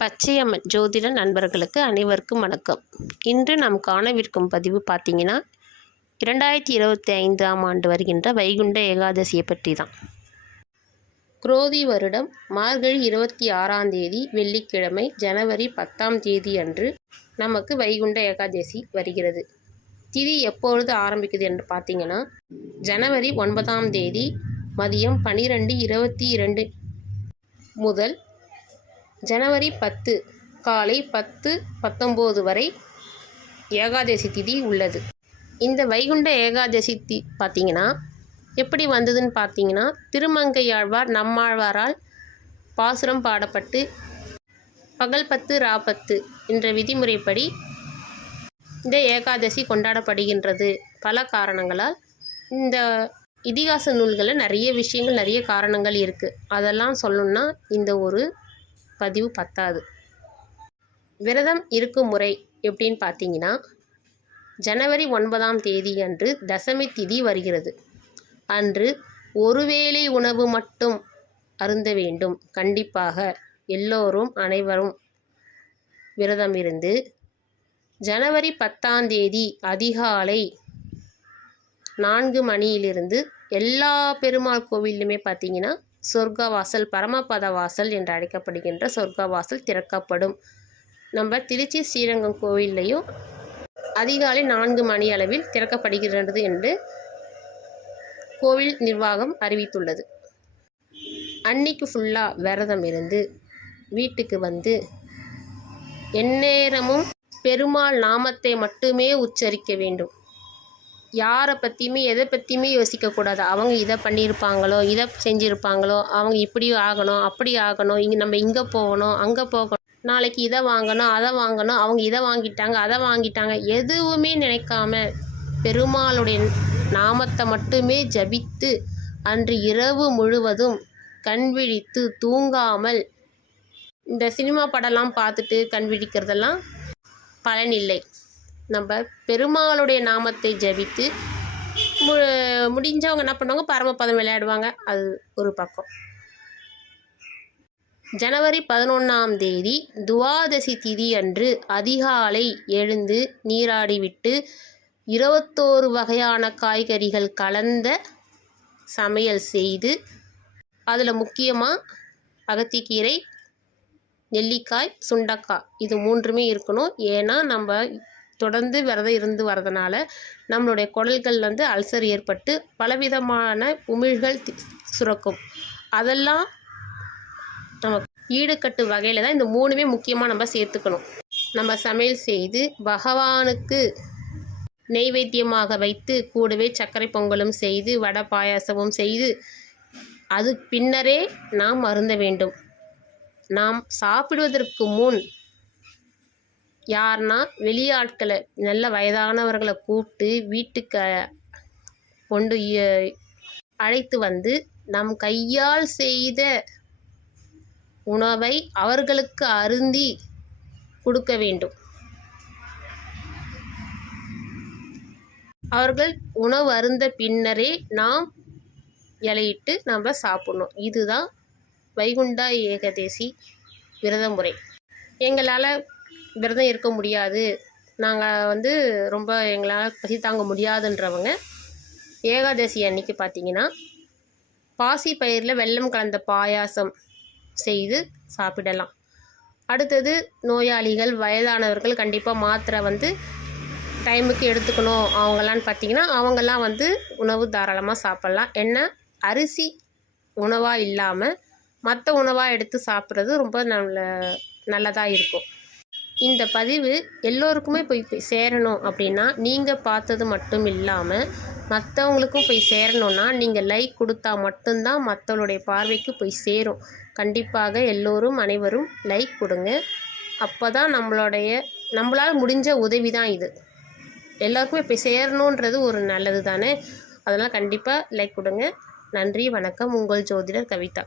பச்சையம்மன் ஜோதிட நண்பர்களுக்கு அனைவருக்கும் வணக்கம். இன்று நாம் காணவிருக்கும் பதிவு பார்த்தீங்கன்னா இரண்டாயிரத்தி இருபத்தி ஐந்தாம் ஆண்டு வருகின்ற வைகுண்ட ஏகாதசியை பற்றி தான் குரோதி வருடம் மார்கழி இருபத்தி ஆறாம் தேதி வெள்ளிக்கிழமை ஜனவரி பத்தாம் தேதி அன்று நமக்கு வைகுண்ட ஏகாதசி வருகிறது. திதி எப்பொழுது ஆரம்பிக்குது என்று பார்த்தீங்கன்னா ஜனவரி ஒன்பதாம் தேதி மதியம் பனிரெண்டு இருபத்தி இரண்டு முதல் ஜனவரி பத்து காலை பத்து பத்தொம்போது வரை ஏகாதசி திதி உள்ளது. இந்த வைகுண்ட ஏகாதசி தி பார்த்தீங்கன்னா எப்படி வந்ததுன்னு பார்த்தீங்கன்னா திருமங்கையாழ்வார் நம்மாழ்வாரால் பாசுரம் பாடப்பட்டு பகல் பத்து ராப்பத்து என்ற விதிமுறைப்படி இந்த ஏகாதசி கொண்டாடப்படுகின்றது. பல காரணங்களால் இந்த இதிகாச நூல்களில் நிறைய விஷயங்கள் நிறைய காரணங்கள் இருக்குது அதெல்லாம் சொல்லணுன்னா இந்த ஒரு பதிவு பத்தாது. விரதம் இருக்கும் முறை எப்படின்னு பார்த்தீங்கன்னா ஜனவரி ஒன்பதாம் தேதி அன்று தசமி திதி வருகிறது. அன்று ஒருவேளை உணவு மட்டும் அருந்த வேண்டும். கண்டிப்பாக எல்லோரும் அனைவரும் விரதம் இருந்து ஜனவரி பத்தாம் தேதி அதிகாலை நான்கு மணியிலிருந்து எல்லா பெருமாள் கோவிலுமே பார்த்தீங்கன்னா சொர்க்கவாசல் பரமபத வாசல் என்று அழைக்கப்படுகின்ற சொர்க்கவாசல் திறக்கப்படும். நம்ம திருச்சி ஸ்ரீரங்கம் கோவில்லையும் அதிகாலை நான்கு மணி அளவில் திறக்கப்படுகிறது என்று கோவில் நிர்வாகம் அறிவித்துள்ளது. அன்னைக்கு ஃபுல்லாக விரதம் இருந்து வீட்டுக்கு வந்து எந்நேரமும் பெருமாள் நாமத்தை மட்டுமே உச்சரிக்க வேண்டும். யாரை பற்றியுமே எதை பற்றியுமே யோசிக்கக்கூடாது அவங்க இதை பண்ணியிருப்பாங்களோ இதை செஞ்சுருப்பாங்களோ அவங்க இப்படி ஆகணும் அப்படி ஆகணும் இங்கே நம்ம இங்கே போகணும் அங்கே போகணும் நாளைக்கு இதை வாங்கணும் அதை வாங்கணும் அவங்க இதை வாங்கிட்டாங்க அதை வாங்கிட்டாங்க எதுவுமே நினைக்காம பெருமாளுடைய நாமத்தை மட்டுமே ஜபித்து அன்று இரவு முழுவதும் கண் விழித்து தூங்காமல் இந்த சினிமா படம்லாம் பார்த்துட்டு கண் விழிக்கிறதெல்லாம் பலனில்லை நம்ம பெருமாளுடைய நாமத்தை ஜபித்து மு முடிஞ்சவங்க என்ன பண்ணுவாங்க? பரமபதம் விளையாடுவாங்க. அது ஒரு பக்கம். ஜனவரி பதினொன்றாம் தேதி துவாதசி திதி அன்று அதிகாலை எழுந்து நீராடிவிட்டு இருபத்தோரு வகையான காய்கறிகள் கலந்த சமையல் செய்து அதில் முக்கியமாக அகத்திக்கீரை நெல்லிக்காய் சுண்டக்காய் இது மூன்றுமே இருக்கணும். ஏன்னா நம்ம தொடர்ந்து விரதம் இருந்து வரதுனால நம்மளுடைய குடல்கள் வந்து அல்சர் ஏற்பட்டு பலவிதமான உமிழ்கள் சுரக்கும். அதெல்லாம் நமக்கு ஈடுகட்டு வகையில் தான் இந்த மூணுமே முக்கியமாக நம்ம சேர்த்துக்கணும். நம்ம சமையல் செய்து பகவானுக்கு நெய்வேத்தியமாக வைத்து கூடவே சர்க்கரை பொங்கலும் செய்து வடை பாயாசமும் செய்து அது பின்னரே நாம் அருந்த வேண்டும். நாம் சாப்பிடுவதற்கு முன் யாருன்னா வெளியாட்களை நல்ல வயதானவர்களை கூப்பிட்டு வீட்டுக்கு கொண்டு இ- அழைத்து வந்து நம் கையால் செய்த உணவை அவர்களுக்கு அருந்தி கொடுக்க வேண்டும். அவர்கள் உணவு அருந்த பின்னரே நாம் இலையிட்டு நம்ம சாப்பிடணும். இதுதான் வைகுண்டா ஏகதேசி விரத முறை எங்களால் விரதம் இருக்க முடியாது. நாங்கள் வந்து ரொம்ப எங்களால் பசி தாங்க முடியாதுன்றவங்க ஏகாதசி அன்னைக்கு பார்த்தீங்கன்னா பாசி பயிரில் வெள்ளம் கலந்த பாயாசம் செய்து சாப்பிடலாம். அடுத்தது நோயாளிகள் வயதானவர்கள் கண்டிப்பாக மாத்திரை வந்து டைமுக்கு எடுத்துக்கணும். அவங்களான்னு பார்த்தீங்கன்னா அவங்கெல்லாம் வந்து உணவு தாராளமாக சாப்பிட்லாம். என்ன? அரிசி உணவாக இல்லாமல் மற்ற உணவாக எடுத்து சாப்பிட்றது ரொம்ப நல்ல நல்லதாக இருக்கும். இந்த பதிவு எல்லோருக்குமே போய் போய் சேரணும் அப்படின்னா நீங்கள் பார்த்தது மட்டும் இல்லாமல் மற்றவங்களுக்கும் போய் சேரணும்னா நீங்கள் லைக் கொடுத்தா மட்டும்தான் மற்றவங்களுடைய பார்வைக்கு போய் சேரும். கண்டிப்பாக எல்லோரும் அனைவரும் லைக் கொடுங்க. அப்போ தான் நம்மளுடைய நம்மளால் முடிஞ்ச உதவி தான் இது. எல்லாருக்குமே போய் சேரணுன்றது ஒரு நல்லது தானே அதனால் கண்டிப்பாக லைக் கொடுங்க. நன்றி வணக்கம். உங்கள் ஜோதிடர் கவிதா.